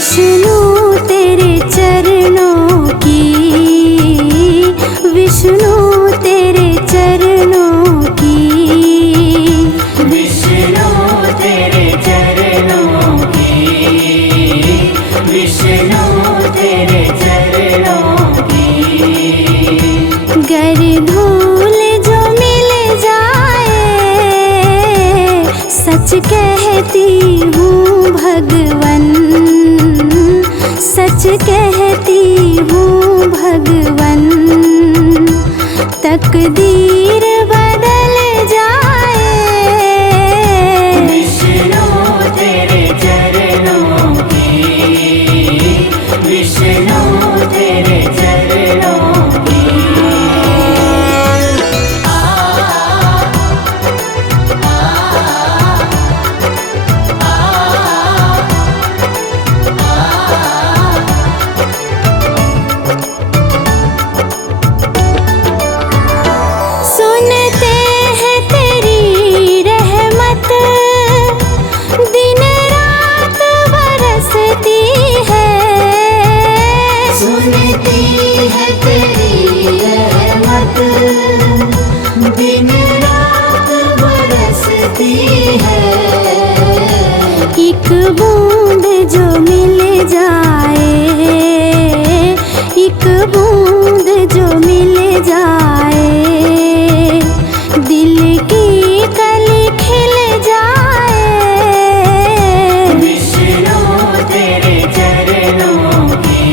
विष्णु तेरे चरणों की, विष्णु तेरे चरणों की, विष्णु तेरे चरणों की, विष्णु तेरे चरणों की। गर धूल जो मिल जाए, सच कहती हूँ भगवन, सच कहती हूँ भगवन। तकदीर बदल जाए, विष्णु तेरे चरणों की, विष्णु तेरे चरणों की। सुनते हैं तेरी रहमत, दिन रात बरसती है। सुनती है तेरी रहमत, दिन रात बरसती है। एक बूंद जो मिल जाए, एक बूंद जो मिल जाए, दिल की कली खिल जाए। विष्णु तेरे चरणों की,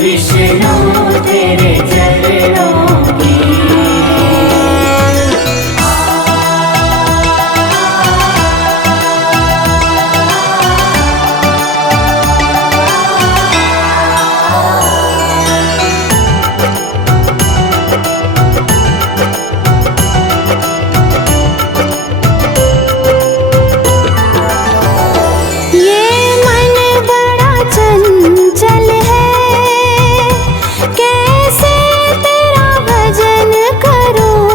विष्णु तेरे चरणों की। ये मन बड़ा चंचल है, कैसे तेरा भजन करूं।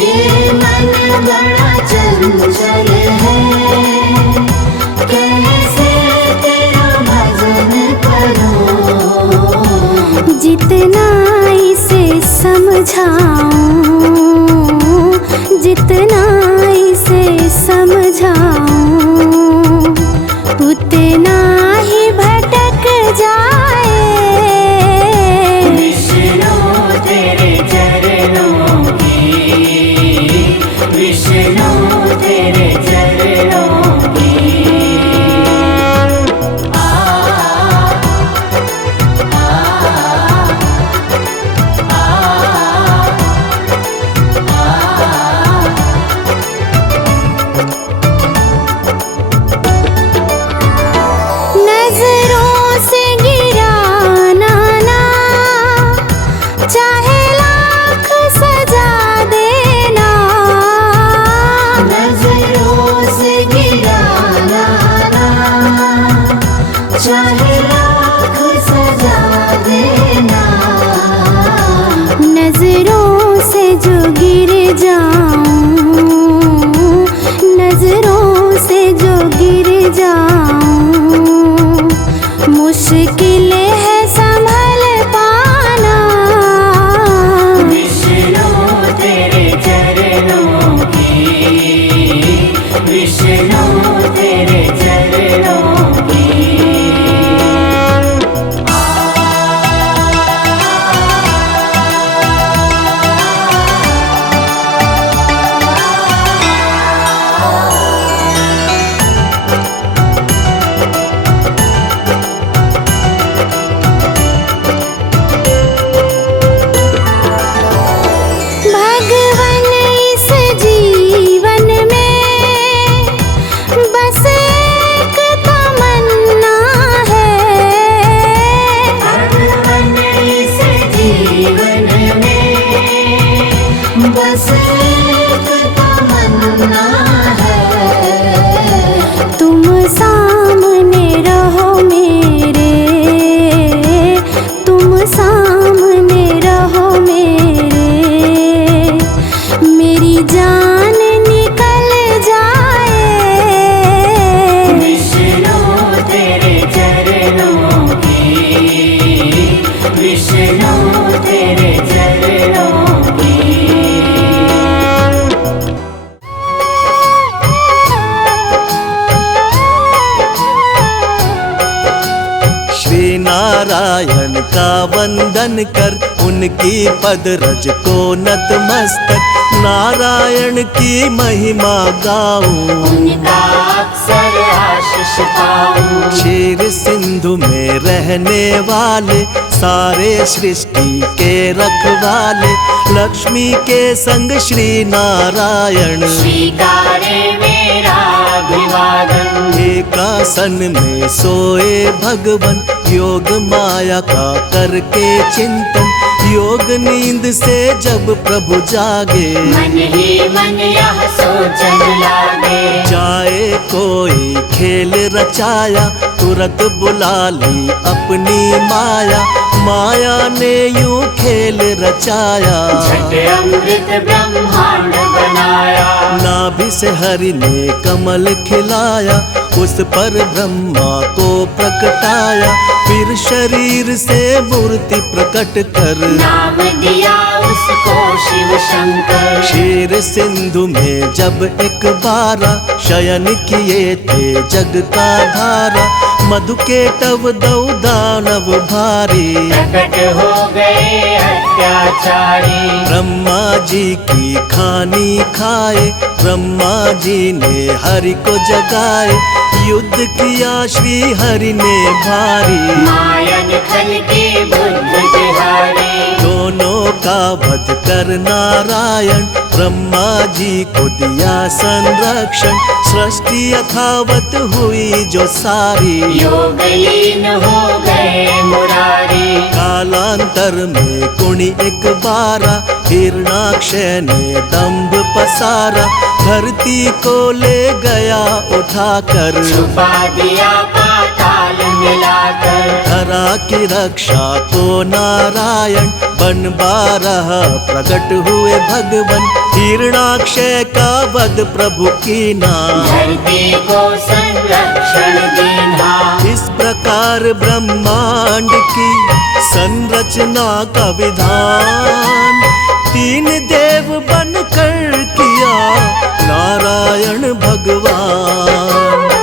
ये मन बड़ा चंचल है, कैसे तेरा भजन करूं। जितना इसे समझाऊं, जितना इसे समझाऊं, उतना ही भटक जाए। विष्णु तेरे चरणों की, विष्णु तेरे चरणों की। नजरों से गिराना ना, चाहे लाख सजा देना। नजरों से गिराना ना, चाहे लाख सजा देना। नजरों से जो गिर जाऊं, नजरों से जो गिर जाऊं, मुश्किल है संभल पाना। विष्णु तेरे चरणों की, विष्णु तेरे चरणों की। नारायण का वंदन कर, उनकी पद रज को नतमस्तक नारायण की महिमा गाऊं। उनका अक्सर आशीष पाऊं। क्षीर सिंधु में रहने वाले सारे सृष्टि के रखवाले, लक्ष्मी के संग श्री नारायण स्वीकारे मेरा अभिवादन। एकासन में सोए भगवन, योग माया का करके चिंतन, योग नींद से जब प्रभु जागे, मन ही मन यह सोचन लागे। जाए कोई खेल रचाया, तुरंत बुला ली अपनी माया, माया ने यूं खेल रचाया। झट अमृत ब्रह्मांड बनाया। नाभि से हरि ने कमल खिलाया, उस पर ब्रह्मा को प्रकटाया, फिर शरीर से मूर्ति प्रकट कर, नाम दिया उसको शिव शंकर। क्षीर सिंधु में जब एक बारा, शयन किए थे जग का धारा, मधु के टव दौ दानव भारी, प्रकट हो गए अत्याचारी। ब्रह्मा जी की खानी खाए, ब्रह्मा जी ने हरि को जगाए, युद्ध किया श्री हरि ने भारी, मायन खल के बुद्ध बिहारी। दोनों का वध कर नारायण, ब्रह्मा जी को दिया संरक्षण, सृष्टि यथावत हुई जो सारी, योग लीन हो गए मुरारी। कालांतर में कुणी एक बारा, हिरणाक्ष ने दंभ पसारा, धरती को ले गया उठाकर, छुपा दिया पाताल मिलाकर। धरा की रक्षा को नारायण, बन बारह प्रकट हुए भगवन, हिरणाक्ष का वध प्रभु कीना, धरती को संरक्षण देना। इस प्रकार ब्रह्मांड की संरचना का विधान, तीन देव बनकर किया नारायण भगवान।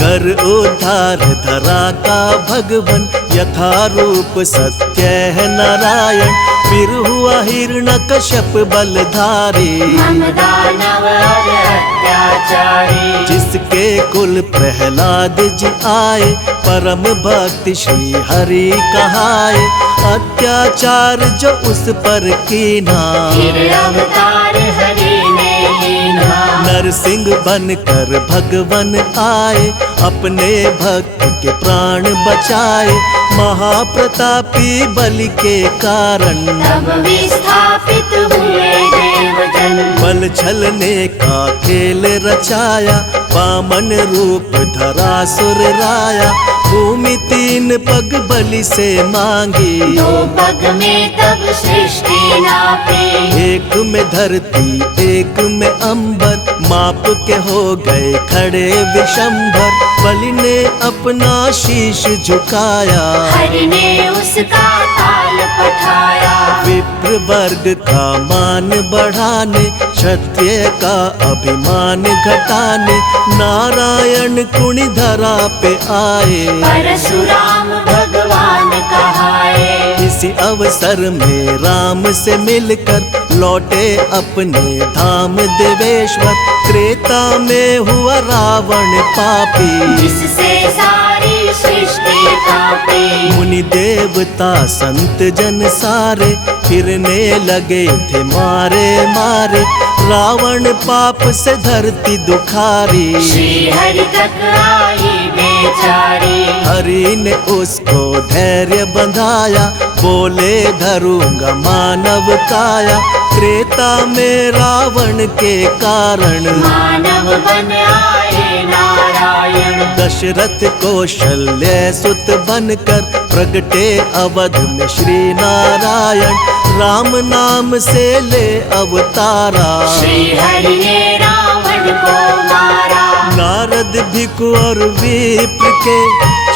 कर उद्धार धरा का भगवन, यथा रूप सत्य है नारायण, फिर हुआ हिरण्यकश्यप बलधारी, हम दानव और अत्याचारी। जिसके कुल प्रहलाद जी आए, परम भक्ति श्री हरि कहाए, अत्याचार जो उस पर कीना, फिर अवतार हरि ने लीना। नरसिंह बनकर भगवन आए, अपने भक्त के प्राण बचाए, महाप्रतापी बलि के कारण, तब विस्थापित हुए देवजन। बल छलने का खेल रचाया, वामन रूप धरा सुर राया, भूमि तीन पग बलि से मांगी, दो पग में तब सृष्टि नापी। एक में धरती एक में अंबर, माप के हो गए खड़े विशंभर, बलि ने अपना शीश झुकाया, हरि ने उसका ताल पठाया। विप्र वर्ग का मान बढ़ाने, क्षत्रिय का अभिमान घटाने, नारायण कुणी धरा पे आए, परशुराम भगवान कहाए। इसी अवसर में राम से मिलकर लौटे अपने धाम देवेश्वर, त्रेता में हुआ रावण पापी, जिससे सारी सृष्टि कांपी। मुनि देवता संत जन सारे, फिरने लगे थे मारे मारे, रावण पाप से धरती दुखारी, श्री हरि तक आई बेचारी। हरि ने उसको धैर्य बंधाया, बोले धरूंगा मानव काया, त्रेता में रावण के कारण, मानव बन आए नारायण। दशरथ कौशल्य सुत बनकर, प्रगटे अवध में श्री नारायण, राम नाम से ले अवतारा, श्री हरि ने रावण को मारा। नारद भिक्षु और विप्र के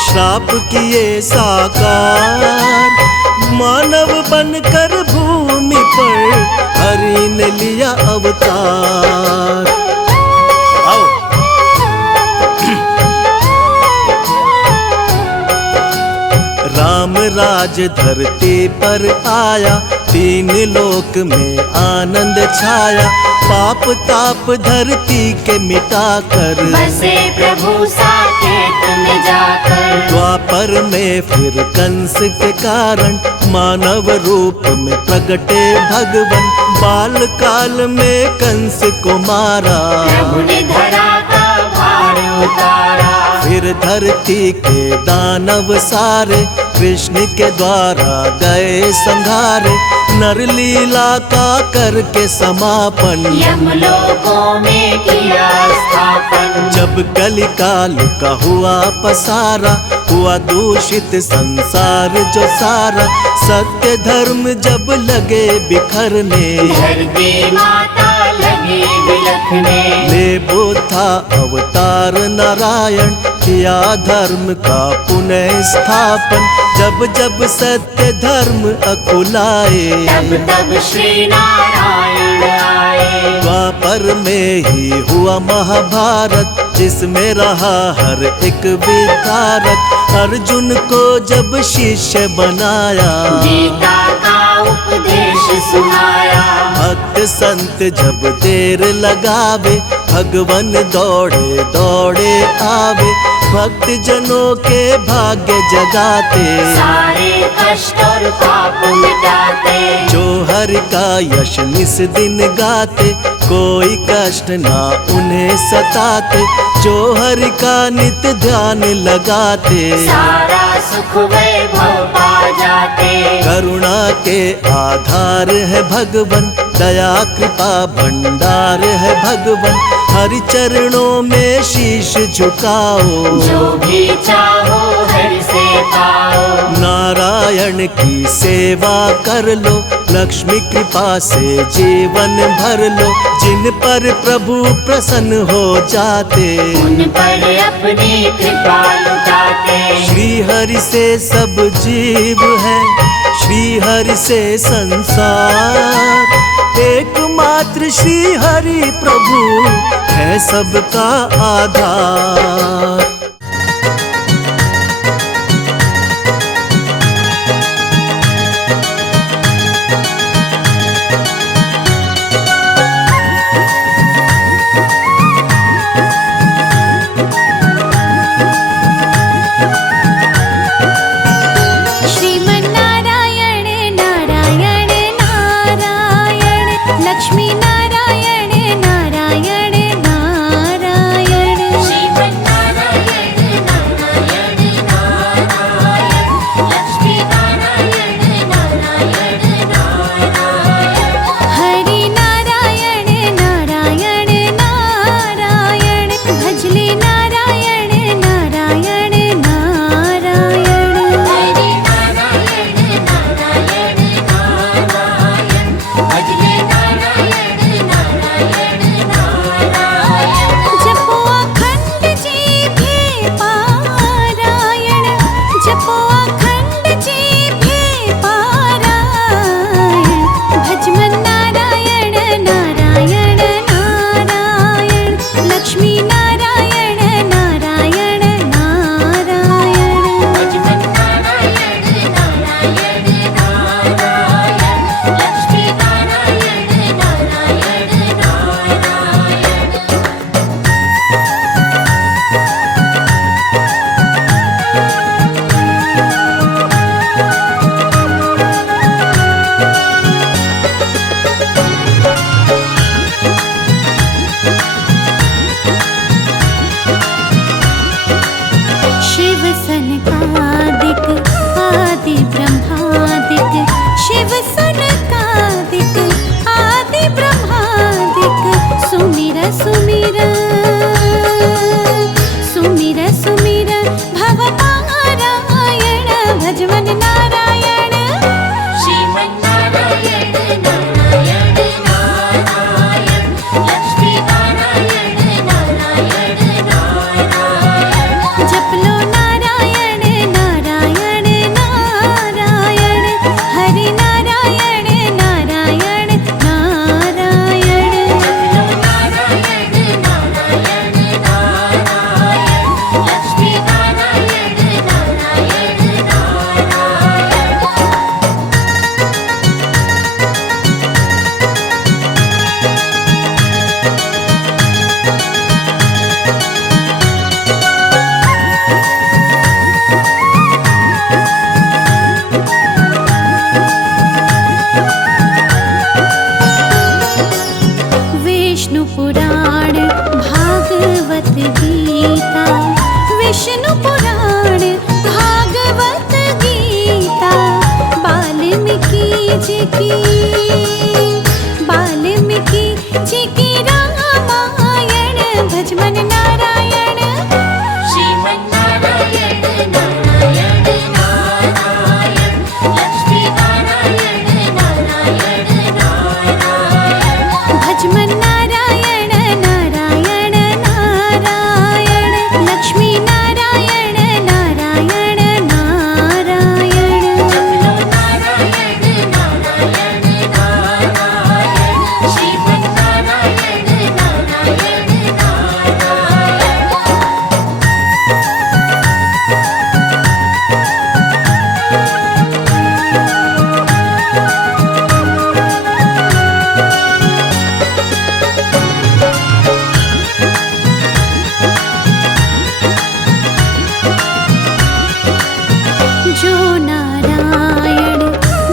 श्राप किए साकार, मानव बनकर भूमि पर हरि ने लिया अवतार। आओ। राम राज धरती पर आया, तीन लोक में आनंद छाया। पाप ताप धरती के मिटाकर बसे प्रभु साकेत में जाकर। द्वापर में फिर कंस के कारण मानव रूप में प्रगटे भगवन। बाल काल में कंस को मारा, प्रभु ने धरा का भार उतारा। फिर धरती के दानव सारे कृष्ण के द्वारा गए संहारे। नर लीला का करके समापन यमलोकों में किया स्थापन। जब कलिकाल का हुआ पसारा, हुआ दूषित संसार जो सारा। सत्य धर्म जब लगे बिखरने, धरती माता लगी बिलखने। ले था अवतार नारायण, किया धर्म का पुनः स्थापन। जब जब सत्य धर्म अकुलाए, तब तब श्री नारायण आए। द्वापर में ही हुआ महाभारत, जिसमें रहा हर एक विधारक। अर्जुन को जब शिष्य बनाया, गीता का उपदेश सुनाया। भक्त संत जब देर लगावे, भगवन दौड़े दौड़े आवे। भक्त जनों के भाग्य जगाते, सारे कष्ट और पाप मिटाते। जो हरि का यश निस दिन गाते, कोई कष्ट ना उन्हें सताते। जो हरि का नित्य ध्यान लगाते, सारा सुख वैभव पा जाते। करुणा के आधार है भगवन, दया कृपा भंडार है भगवन। हरि चरणों में शीश झुकाओ, जो भी चाहो हरि से पाओ। नारायण की सेवा कर लो, लक्ष्मी कृपा से जीवन भर लो। जिन पर प्रभु प्रसन्न हो जाते, उन पर अपनी कृपा लुटाते। श्री हरि से सब जीव है, श्री हरि से संसार। एकमात्र श्री हरि प्रभु है सबका आधार। श्रीमन्नारायण नारायण नारायण, लक्ष्मी नारायण नारायण नारायण। श्रीमन्नारायण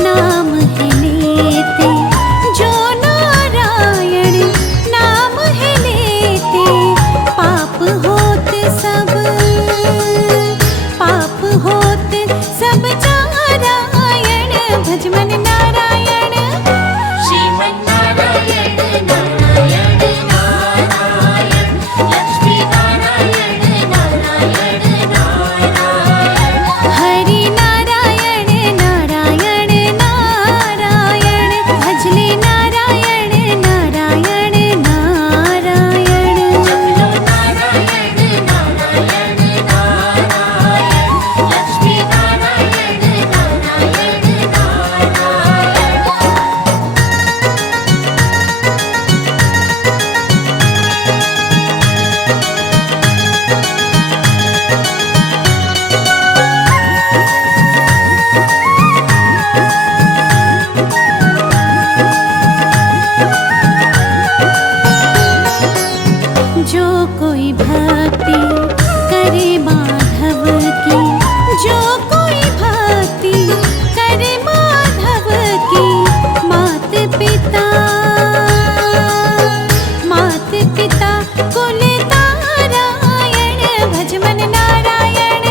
नाम है लेते, जो नारायण नाम है लेते, पाप होते सब, पाप होते सब नारायण, भज मन नारायण। श्रीमन्नारायण नारायण नारायण, लक्ष्मी नारायण नारायण नारायण, हरि नारायण नारायण नारायण, भजले नारायण नारायण नारायण। जपलो नारायण नारायण नारायण, लक्ष्मी नारायण नारायण नारायण। जो कोई भक्ति करे माधव की, जो कोई भक्ति करे माधव की, मात पिता, मात पिता कुल नारायण, भज मन नारायण।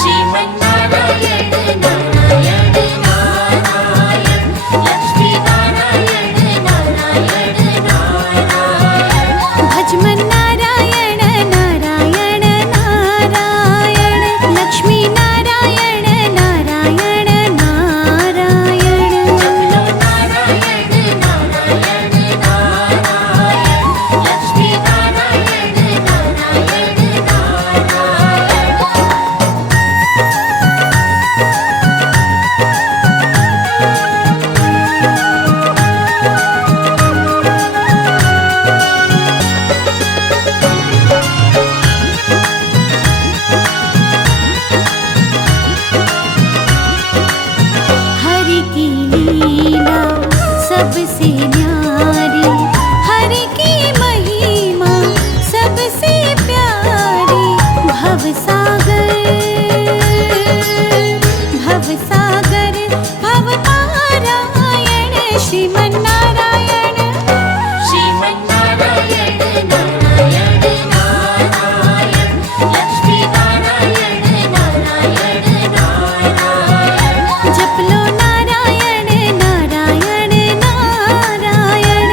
श्रीमन्नारायण नारायण नारायण, लक्ष्मी नारायण नारायण नारायण, भज मन नारायण नारायण नारायण, लक्ष्मी नारायण नारायण नारायण। जपलो नारायण नारायण नारायण, लक्ष्मी नारायण नारायण नारायण। हरि की लीला सबसे न्यारी, हरि की महिमा सबसे प्यारी, भव सागर, भव सागर भव नारायण, श्रीमन्नारायण। श्रीमन्नारायण नारायण नारायण, लक्ष्मी नारायण नारायण नारायण, जपलो नारायण नारायण नारायण,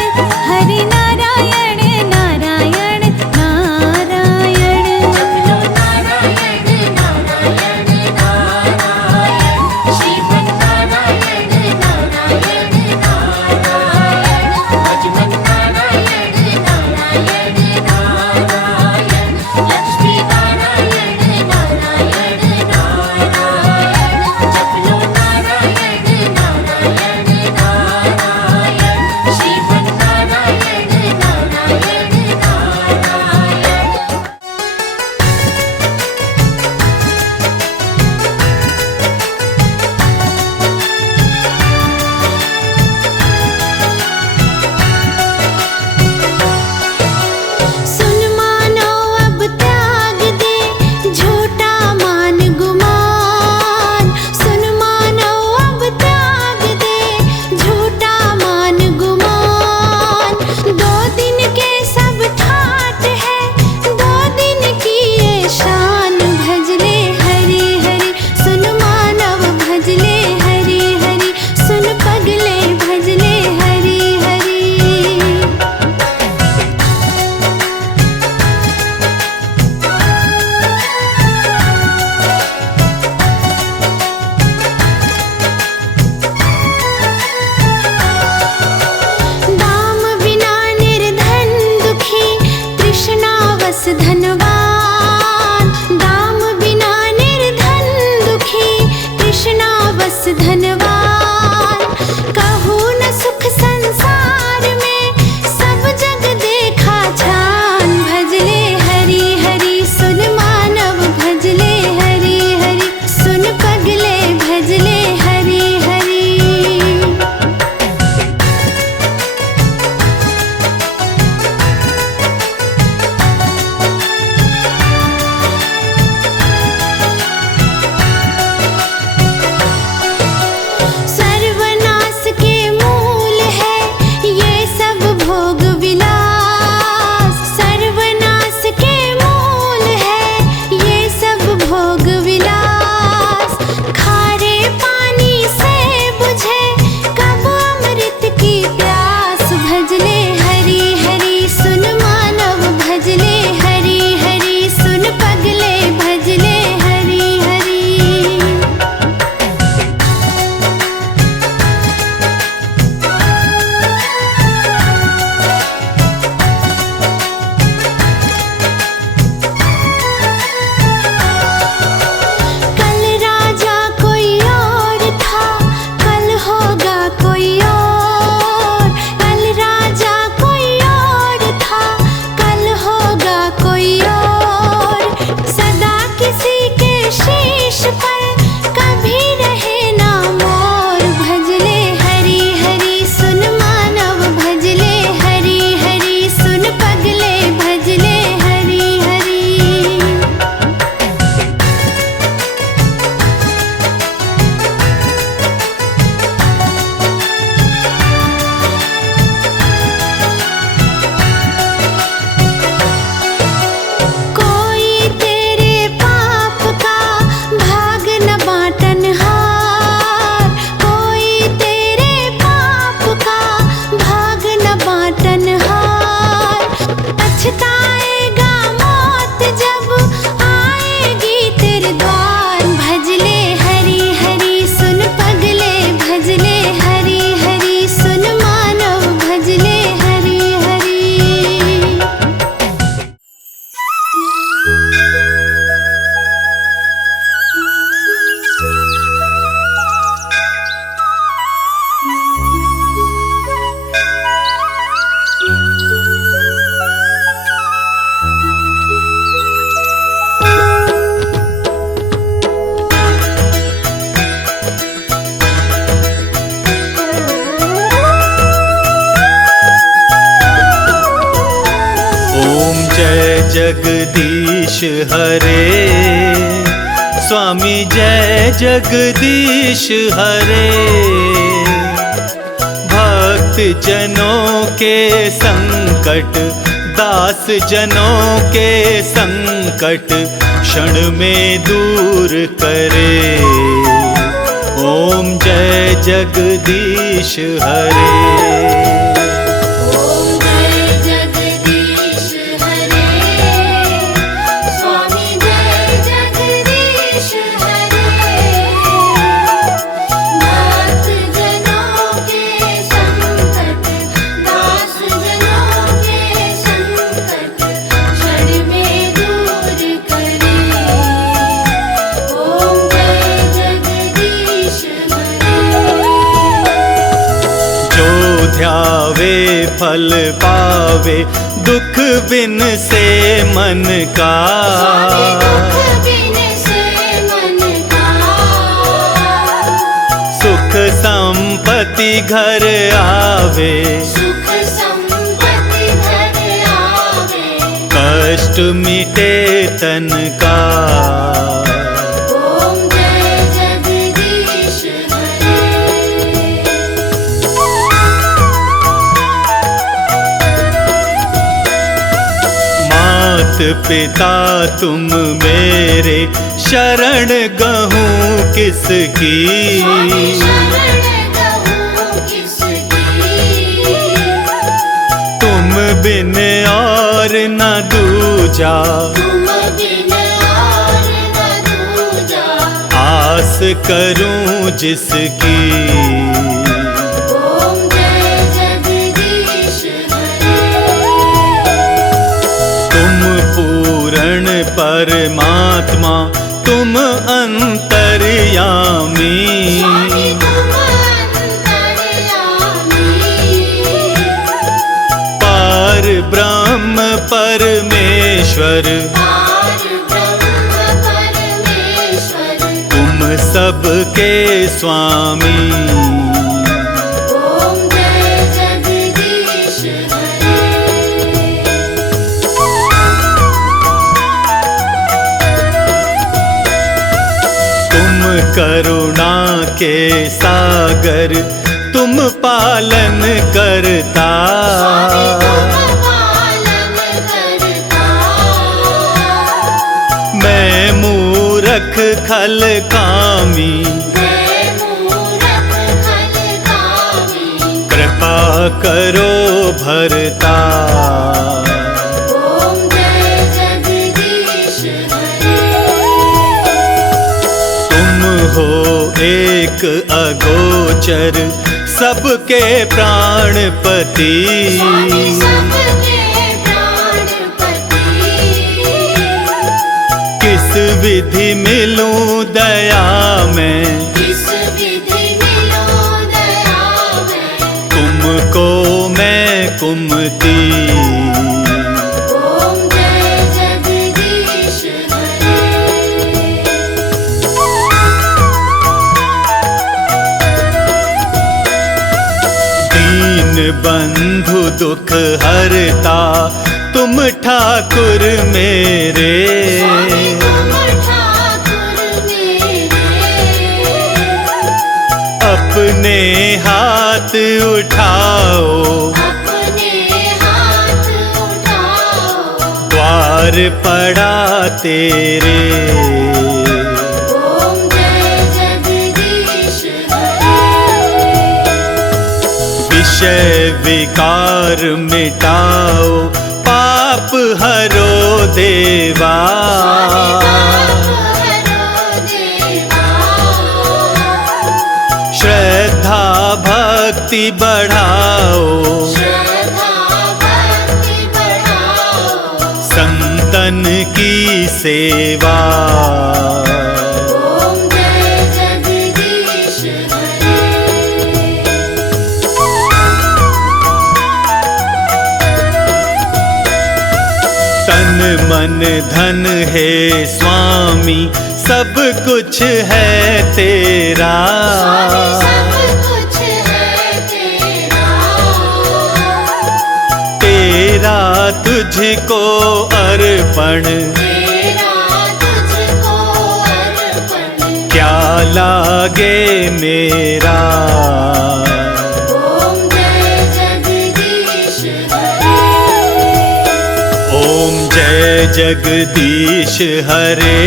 हरि नारायण नारायण नारायण। जपलो नारायण नारायण नारायण, श्रीमन्नारायण नारायण नारायण। जगदीश हरे, स्वामी जय जगदीश हरे। भक्त जनों के संकट, दास जनों के संकट क्षण में दूर करे। ओम जय जगदीश हरे। ध्यावे फल पावे, दुख बिन से मन का। सुख संपत्ति घर आवे, कष्ट मिटे तन का। पिता तुम मेरे, शरण गहूँ किसकी। तुम बिन और न दूजा, आस करूं जिसकी। परमात्मा तुम अंतर्यामी, पार ब्रह्म परमेश्वर, तुम सबके स्वामी। करुणा के सागर तुम पालन करता। मैं मूरख खल कामी, कृपा करो भरता। हो एक अगोचर सबके प्राणपति, किस विधि मिलूं दया में, तुमको मैं कुमति। बंधु दुख हरता तुम ठाकुर मेरे, अपने हाथ उठाओ, द्वार पड़ा तेरे। विषय विकार मिटाओ, पाप हरो देवा। श्रद्धा भक्ति बढ़ाओ, संतन की सेवा। मन धन है स्वामी, सब कुछ है तेरा। तेरा तुझको अर्पण, अर्पण, मेरा तुझको अर्पण। क्या लागे मेरा। ओम जय जगदीश हरे। ओम जय जगदीश हरे।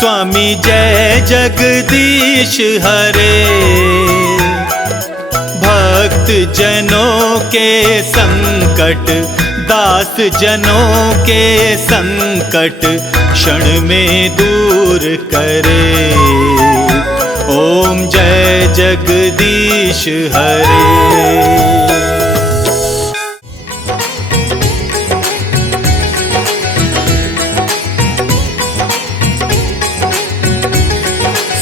स्वामी जय जगदीश हरे। भक्त जनों के संकट, दास जनों के संकट क्षण में दूर करे। ओम जय जगदीश हरे।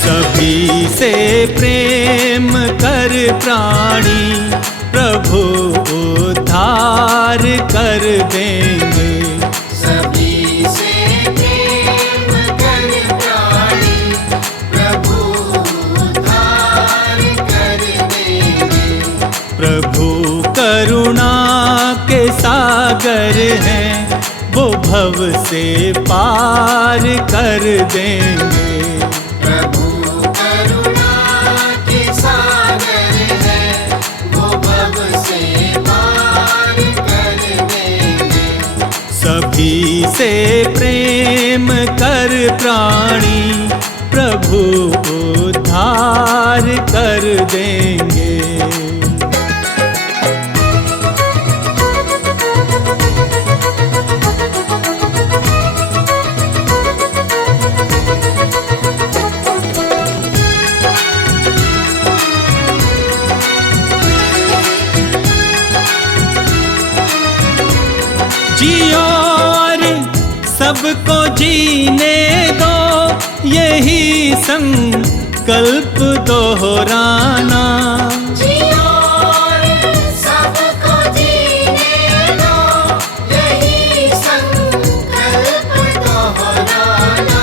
सभी से प्रेम कर प्राणी, प्रभु उद्धार कर देंगे। सभी से प्रेम कर प्राणी, प्रभु उद्धार कर देंगे। प्रभु करुणा के सागर हैं, वो भव से पार कर देंगे। प्रभु करुणा के सागर है, वो भव से पार कर देंगे। सभी से प्रेम कर प्राणी, प्रभु उद्धार कर देंगे। जियो और सबको जीने दो, यही संकल्प दोहराना। जियो और सबको जीने दो, यही संकल्प दोहराना।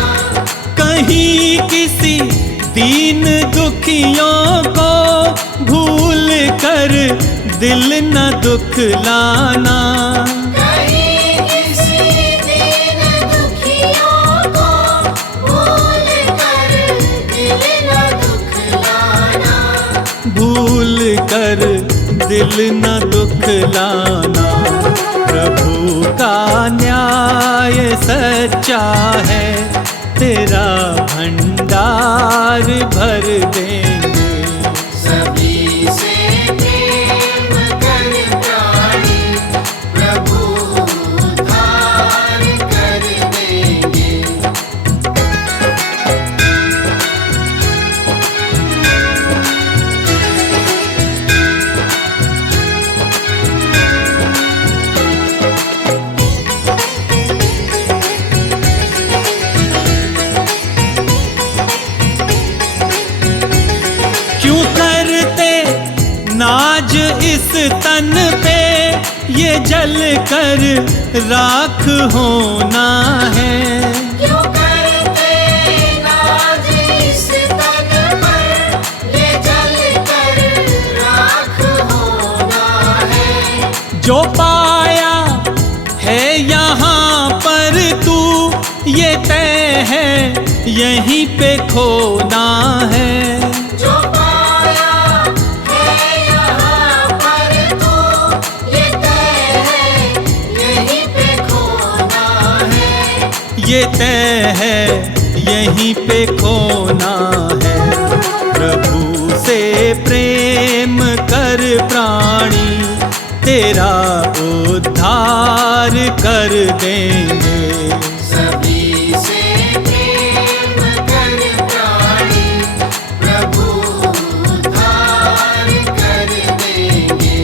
कहीं किसी दीन दुखियों को भूल कर दिल न दुखलाना। कहीं किसी दीन दुखियों को भूल कर दिल न दुखलाना। भूल कर दिल न दुखलाना। प्रभु का न्याय सच्चा है, तेरा भंडार भर देंगे। सभी से प्रेम कर प्राणी, प्रभु उद्धार कर देंगे। क्यों करते नाज इस तन पे, ये जल कर राख होना है। क्यों करते नाज इस तन पर, ये जल कर राख होना है। जो पाया है यहाँ पर तू, ये तय है यहीं पे खोना है। जो पाया है यहाँ पर तू, ये तय है यहीं पे खोना है। ये तय है यहीं पे खोना है। प्रभु से प्रेम कर प्राणी, तेरा उद्धार कर देंगे। सभी से प्रेम कर प्राणी, प्रभु उद्धार कर देंगे।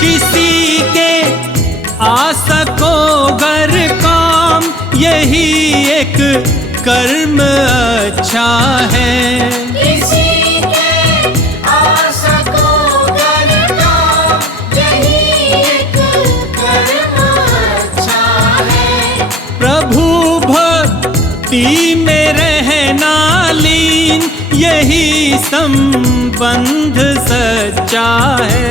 किसी के आ सको घर काम, यही एक कर्म अच्छा है। किसी के आ सको घर काम, भक्ति में रहना लीन, यही संबंध सच्चा है।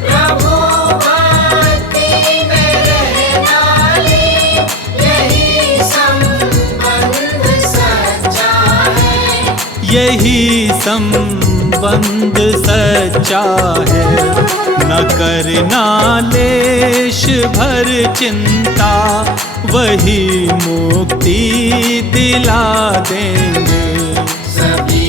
प्रभु भक्ति में रहना लीन, यही संबंध सच्चा है। यही संबंध सच्चा है। न करना लेश भर चिंता, वही मुक्ति दिला देंगे। सभी